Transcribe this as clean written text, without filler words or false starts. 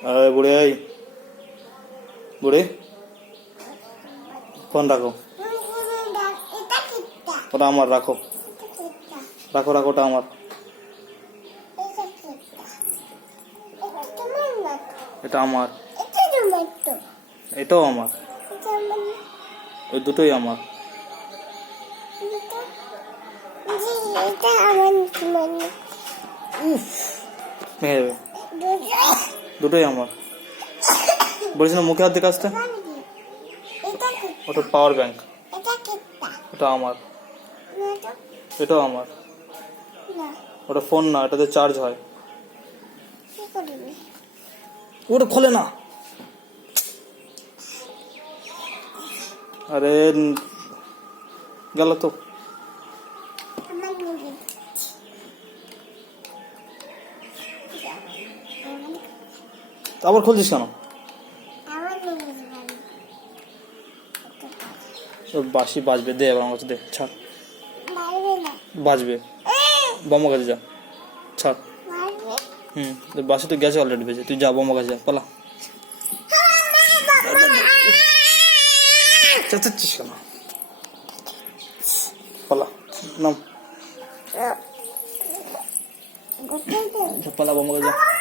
अरे बुढ़े आई बुढ़े फोन रखो ওটা আমার রাখো রাখো রাখো ওটা আমার এটা আমার এটাও আমার ওই দুটোই আমার ভেঙে যাবে দুটোই আমার বলিস না মুখে হাত দিয়ে কাজটা ওটা পাওয়ার ব্যাংক ওটা আমার এটাও আমার ওটা ফোন না এটাতে চার্জ হয় ওটা খোলে না আরে গেল তো আবার খুলছিস কেন বাসি বাজবে দে এবার আমার কাছে দে ছাড় বাজবে বম্মা কাছে যা ছাড় বাসি তো গেছে অলরেডি বেজে তুই যা বম্মা কাছে যা পালা চাচ্ছিস কেন পালা নাম পালা বম্মা কাছে যা